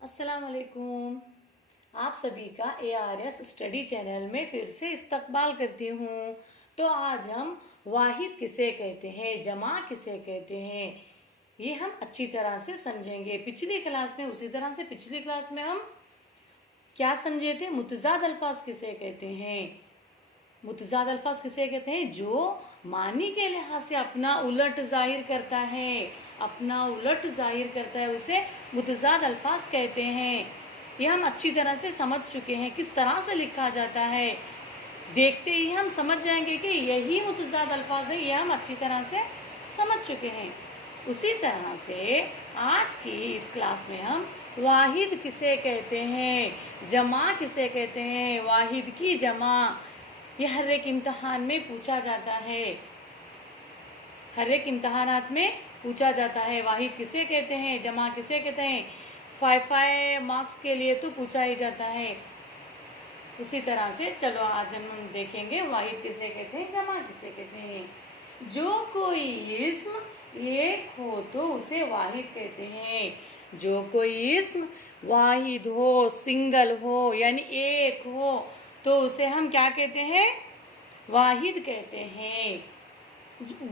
अस्सलाम वालेकुम। आप सभी का ARS स्टडी चैनल में फिर से इस्तकबाल करती हूँ। तो आज हम वाहिद किसे कहते हैं, जमा किसे कहते हैं, ये हम अच्छी तरह से समझेंगे। पिछली क्लास में हम क्या समझे थे, मुतज़ाद अल्फाज किसे कहते हैं। मुतज़ाद अल्फाज किसे कहते हैं, जो मानी के लिहाज से अपना उलट जाहिर करता है, उसे मुतज़ाद अल्फाज कहते हैं। ये हम अच्छी तरह से समझ चुके हैं किस तरह से लिखा जाता है। देखते ही हम समझ जाएंगे कि यही मुतज़ाद अल्फाज है, ये हम अच्छी तरह से समझ चुके हैं। उसी तरह से आज की इस क्लास में हम वाहिद किसे कहते हैं, जमा किसे कहते हैं, वाहिद की जमा, यह हर एक इम्तहान में पूछा जाता है। हर एक इम्तहानात में पूछा जाता है, वाहिद किसे कहते हैं, जमा किसे कहते हैं। 5 मार्क्स के लिए तो पूछा ही जाता है। उसी तरह से चलो आज हम देखेंगे वाहिद किसे कहते हैं, जमा किसे कहते हैं। जो कोई इस्म एक हो तो उसे वाहिद कहते हैं। जो कोई इस्म वाहिद हो, सिंगल हो, यानी एक हो, तो उसे हम क्या कहते हैं, वाहिद कहते हैं।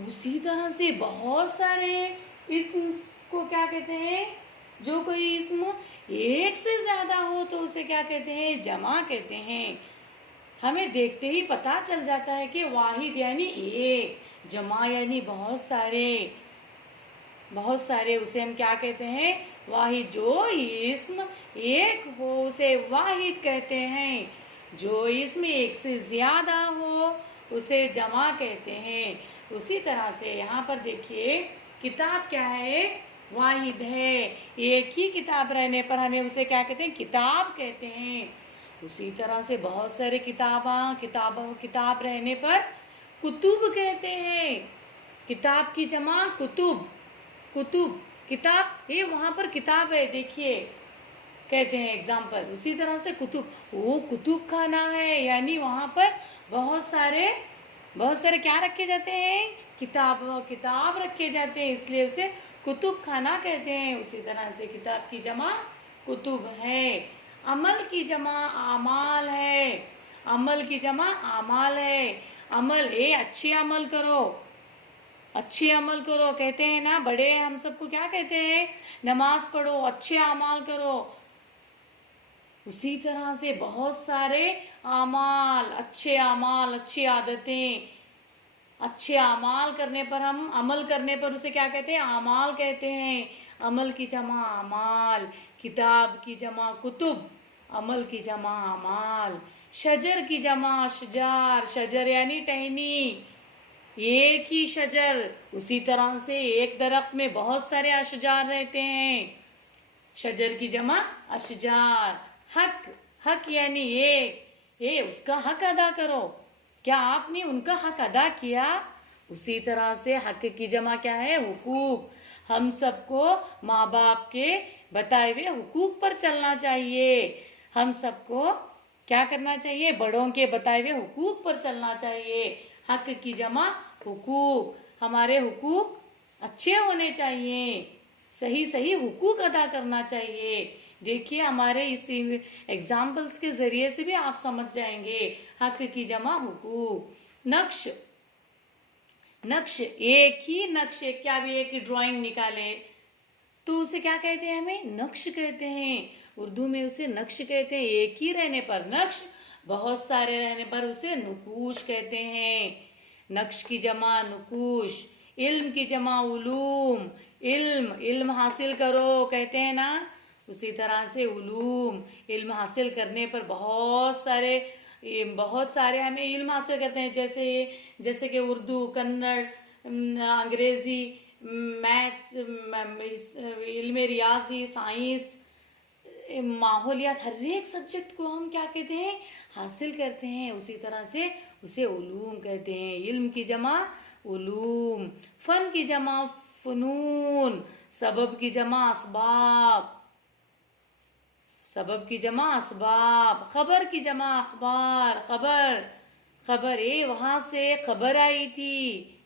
उसी तरह से बहुत सारे इस्म को क्या कहते हैं, जो कोई इस्म एक से ज़्यादा हो तो उसे क्या कहते हैं, जमा कहते हैं। हमें देखते ही पता चल जाता है कि वाहिद यानी एक, जमा यानी बहुत सारे, उसे हम क्या कहते हैं, वाहिद। जो इस्म एक हो उसे वाहिद कहते हैं। जो इस्म एक से ज़्यादा हो उसे जमा कहते हैं। उसी तरह से यहाँ पर देखिए, किताब क्या है, वाहिद है। एक ही किताब रहने पर हमें उसे क्या कहते हैं, किताब कहते हैं। उसी तरह से बहुत सारे किताब रहने पर कुतुब कहते हैं। किताब की जमा कुतुब, किताब, ये वहाँ पर किताब है, देखिए कहते हैं एग्जाम्पल। उसी तरह से कुतुब, वो कुतुब खाना है, यानी वहाँ पर बहुत सारे क्या रखे जाते हैं, किताब रखे जाते हैं, इसलिए उसे कुतुब खाना कहते हैं। उसी तरह से किताब की जमा कुतुब है। अमल की जमा आमाल है। अमल अच्छे अमल करो कहते हैं ना, बड़े हम सबको क्या कहते हैं, नमाज पढ़ो, अच्छे अमाल करो। उसी तरह से बहुत सारे अच्छे आदतें, अच्छे अमाल करने पर, हम अमल करने पर उसे क्या कहते हैं, अमाल कहते हैं। अमल की जमा अमाल, किताब की जमा कुतुब, अमल की जमा अमाल। शजर की जमा शजार, शजर यानी टहनी, एक ही शजर। उसी तरह से एक दरख्त में बहुत सारे अशजार रहते हैं, शजर की जमा अशजार। हक यानी एक, ये उसका हक अदा करो, क्या आपने उनका हक अदा किया। उसी तरह से हक की जमा क्या है, हुकूक। हम सबको माँ बाप के बताए हुए हुकूक पर चलना चाहिए। हम सबको क्या करना चाहिए, बड़ों के बताए हुए हुकूक पर चलना चाहिए। हक की जमा हुकूक, हमारे हुकूक अच्छे होने चाहिए, सही हुकूक अदा करना चाहिए। देखिए हमारे इस एग्जाम्पल्स के ज़रिए से भी आप समझ जाएंगे। हक की जमा हुकूक। नक्श, एक ही नक्श, क्या भी एक ड्राइंग निकाले तो उसे क्या कहते हैं, हमें नक्श कहते हैं। उर्दू में उसे नक्श कहते हैं। एक ही रहने पर नक्श, बहुत सारे रहने पर उसे नुकूश कहते हैं। नक्श की जमा नुकूश। इल्म की जमा उलूम, इल्म हासिल करो कहते हैं ना, उसी तरह से उलूम, इल्म हासिल करने पर बहुत सारे हमें इल्म हासिल करते हैं, जैसे कि उर्दू, कन्नड़, अंग्रेज़ी, मैथ्स, इल्म रियाजी, साइंस, माहौलियात, हर एक सब्जेक्ट को हम क्या कहते हैं, हासिल करते हैं। उसी तरह से उसे उलूम कहते हैं। इल्म की जमा उलूम। फ़न की जमा फ़नून। सबब की जमा असबाब। खबर की जमा अखबार। खबर, ये वहाँ से खबर आई थी,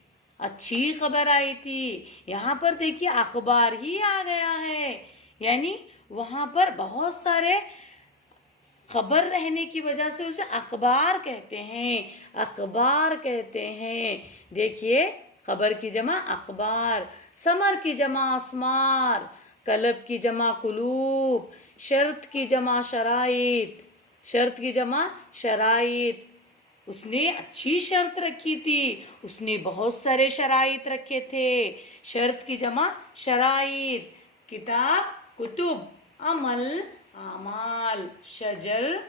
अच्छी खबर आई थी। यहाँ पर देखिए अखबार ही आ गया है, यानी वहां पर बहुत सारे खबर रहने की वजह से उसे अखबार कहते हैं, अखबार कहते हैं। देखिए, खबर की जमा अखबार, समर की जमा असमार, कलब की जमा कुलूब, शर्त की जमा शराइत, शर्त की जमा शराइत। उसने अच्छी शर्त रखी थी, उसने बहुत सारे शराइत रखे थे। शर्त की जमा शराइत, किताब कुतुब, अमल आमाल, शजर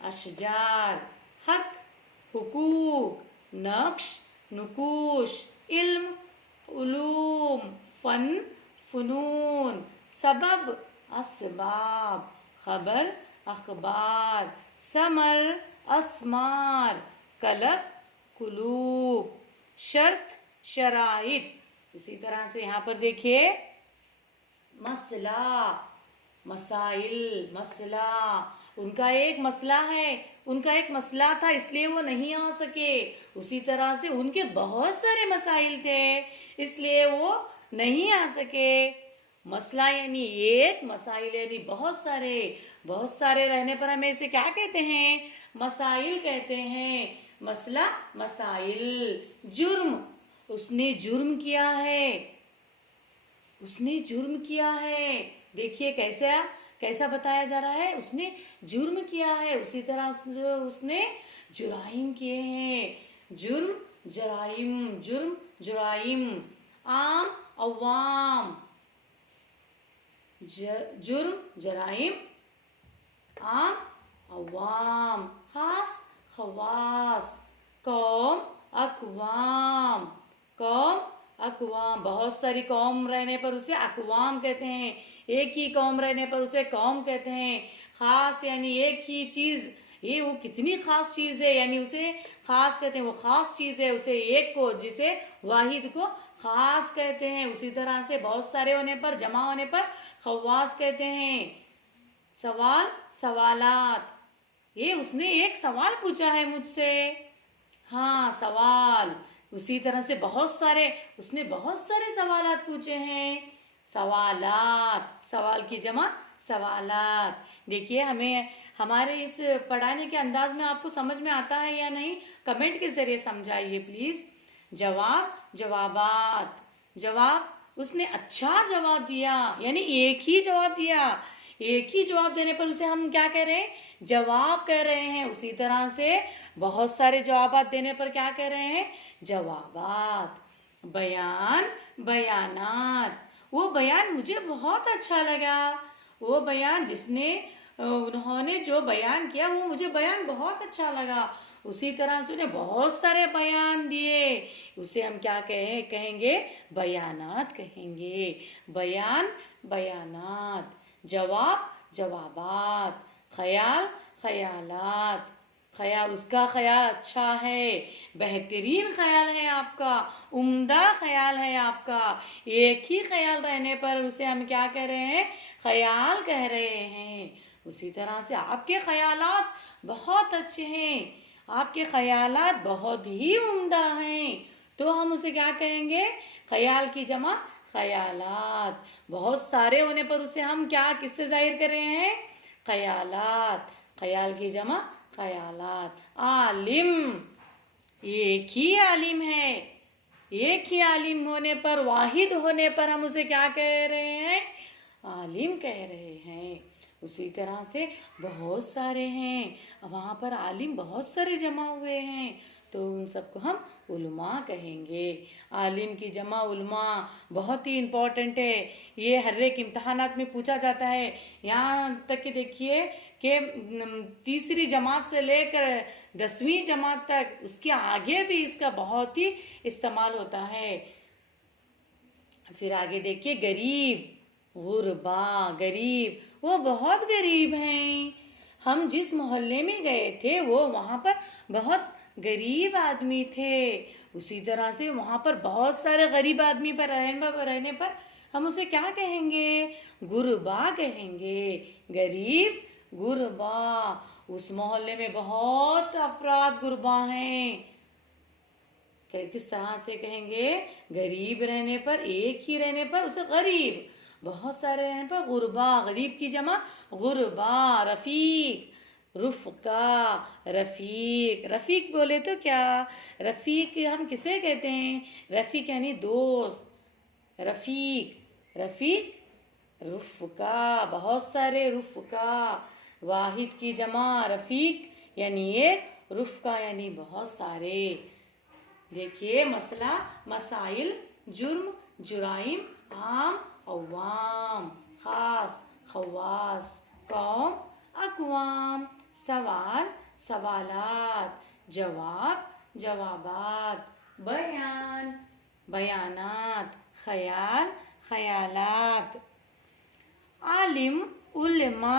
अशजार, हक हुकूक, नक्श नुकूश, इल्म उलूम, फन फुनून, सबब असबाब, खबर अखबार, समर असमार, कलब कुलूब, शर्त शराइत। इसी तरह से यहाँ पर देखिए, मसला मसाइल, मसला, उनका एक मसला है, उनका एक मसला था इसलिए वो नहीं आ सके। उसी तरह से उनके बहुत सारे मसाइल थे इसलिए वो नहीं आ सके। मसला यानी एक, मसाइल यानी बहुत सारे, बहुत सारे रहने पर हमें इसे क्या कहते हैं? मसाइल कहते हैं। मसला मसाइल। जुर्म, उसने जुर्म किया है, उसने जुर्म किया है। देखिए कैसा कैसा बताया जा रहा है, उसने जुर्म किया है। उसी तरह से उसने जुराइम किए हैं। जुर्म जराइम, जुर्म जुराइम। आम अवाम, जुर्म जराइम, आम अवाम, खास खवास, कौम अकवाम, कौम अकवाम। बहुत सारी कौम रहने पर उसे अकवाम कहते हैं, एक ही कौम रहने पर उसे कौम कहते हैं। खास यानी एक ही चीज, ये वो कितनी खास चीज है यानी उसे खास कहते हैं, वो खास चीज है। उसे एक को, जिसे वाहिद को खास कहते हैं। उसी तरह से बहुत सारे होने पर, जमा होने पर खवास कहते हैं। सवाल सवालात, ये उसने एक सवाल पूछा है मुझसे, हाँ सवाल। उसी तरह से बहुत सारे, उसने बहुत सारे सवालात पूछे हैं। सवालात, सवाल की जमा सवालात। देखिए, हमें हमारे इस पढ़ाने के अंदाज में आपको समझ में आता है या नहीं, कमेंट के जरिए समझाइए प्लीज। जवाब जवाबात, जवाब, उसने अच्छा जवाब दिया यानी एक ही जवाब दिया। एक ही जवाब देने पर उसे हम क्या कह रहे हैं? जवाब कह रहे हैं। उसी तरह से बहुत सारे जवाबात देने पर क्या कह रहे हैं? जवाबात। बयान बयानात, वो बयान मुझे बहुत अच्छा लगा। वो बयान जिसने उन्होंने जो बयान किया वो मुझे बयान बहुत अच्छा लगा। उसी तरह से उन्हें बहुत सारे बयान दिए, उसे हम क्या कहेंगे? बयानात कहेंगे। बयान बयानात। जवाब जवाबात। ख्याल ख्यालात, ख्याल, उसका ख्याल अच्छा है, बेहतरीन ख्याल है आपका, उम्दा ख्याल है आपका। एक ही ख्याल रहने पर उसे हम क्या कह रहे हैं? ख्याल कह रहे हैं। उसी तरह से आपके ख्यालात बहुत अच्छे हैं, आपके ख्यालात बहुत ही उम्दा हैं, तो हम उसे क्या कहेंगे? ख्याल की जमा ख्यालात। बहुत सारे होने पर उसे हम क्या, किससे जाहिर कर रहे हैं? ख्यालात। ख्याल की जमा ख्यालात। आलिम, एक ही आलिम है, एक ही आलिम होने पर, वाहिद होने पर हम उसे क्या कह रहे हैं? आलिम कह रहे हैं। उसी तरह से बहुत सारे हैं, वहाँ पर आलिम बहुत सारे जमा हुए हैं, तो उन सबको हम उलमा कहेंगे। आलिम की जमा उलमा बहुत ही इम्पोर्टेंट है, ये हर एक इम्तहानात में पूछा जाता है। यहाँ तक कि देखिए कि तीसरी जमात से लेकर 10वीं जमात तक, उसके आगे भी इसका बहुत ही इस्तेमाल होता है। फिर आगे देखिए, गरीब गुरबा, गरीब, वो बहुत गरीब हैं। हम जिस मोहल्ले में गए थे वो वहाँ पर बहुत गरीब आदमी थे। उसी तरह से वहाँ पर बहुत सारे गरीब आदमी पर रहने पर हम उसे क्या कहेंगे? गुरबा कहेंगे। गरीब गुरबा। उस मोहल्ले में बहुत अफराद गुरबा हैं, किस तरह से कहेंगे? गरीब रहने पर, एक ही रहने पर उसे गरीब, बहुत सारे रहने पर गुरबा, गरीब की जमा गुरबा। रफीक, रुफ़का, रफ़ीक। रफ़ीक बोले तो क्या, रफ़ीक हम किसे कहते हैं, रफ़ीक यानी दोस्त। रफ़ीक, रफ़ीक, रुफ़का, बहुत सारे रुफ़का। वाहिद की जमा रफ़ीक यानी एक, रुफ़का यानी बहुत सारे। देखिए मसला, मसाइल, जुर्म, जुराइम, आम, अवाम, खास, खवास, कौम, अक़वाम, सवाल, सवालात, जवाब, जवाबात, बयान, बयानात, ख़याल, ख़यालात। आलिम, उलमा,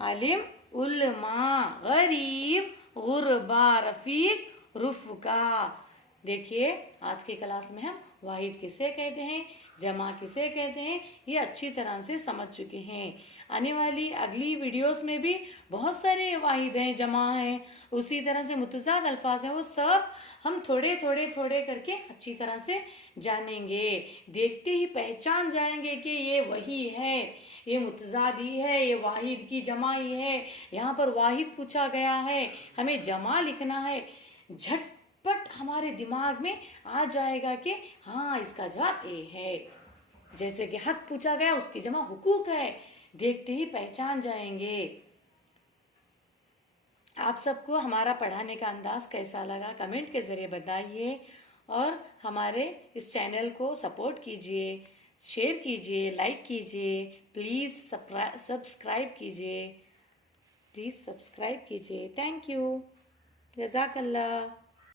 आलिम, उलमा, गरीब, गुरबा, रफ़ीक, रुफ़का। देखिए आज की क्लास में हम वाहिद किसे कहते हैं, जमा किसे कहते हैं, ये अच्छी तरह से समझ चुके हैं। आने वाली अगली वीडियोस में भी बहुत सारे वाहिद हैं, जमा हैं, उसी तरह से मुतज़ाद अल्फाज हैं, वो सब हम थोड़े थोड़े थोड़े करके अच्छी तरह से जानेंगे। देखते ही पहचान जाएंगे कि ये वही है, ये मुतज़ादी है, ये वाहिद की जमा ही है। यहाँ पर वाहिद पूछा गया है, हमें जमा लिखना है, झटपट हमारे दिमाग में आ जाएगा कि हाँ इसका जवाब ए है। जैसे कि हक पूछा गया, उसकी जमा हुकूक है, देखते ही पहचान जाएंगे। आप सबको हमारा पढ़ाने का अंदाज कैसा लगा कमेंट के ज़रिए बताइए, और हमारे इस चैनल को सपोर्ट कीजिए, शेयर कीजिए, लाइक कीजिए, प्लीज़ सब्सक्राइब कीजिए, प्लीज़ सब्सक्राइब कीजिए। थैंक यू, जज़ाकल्लाह।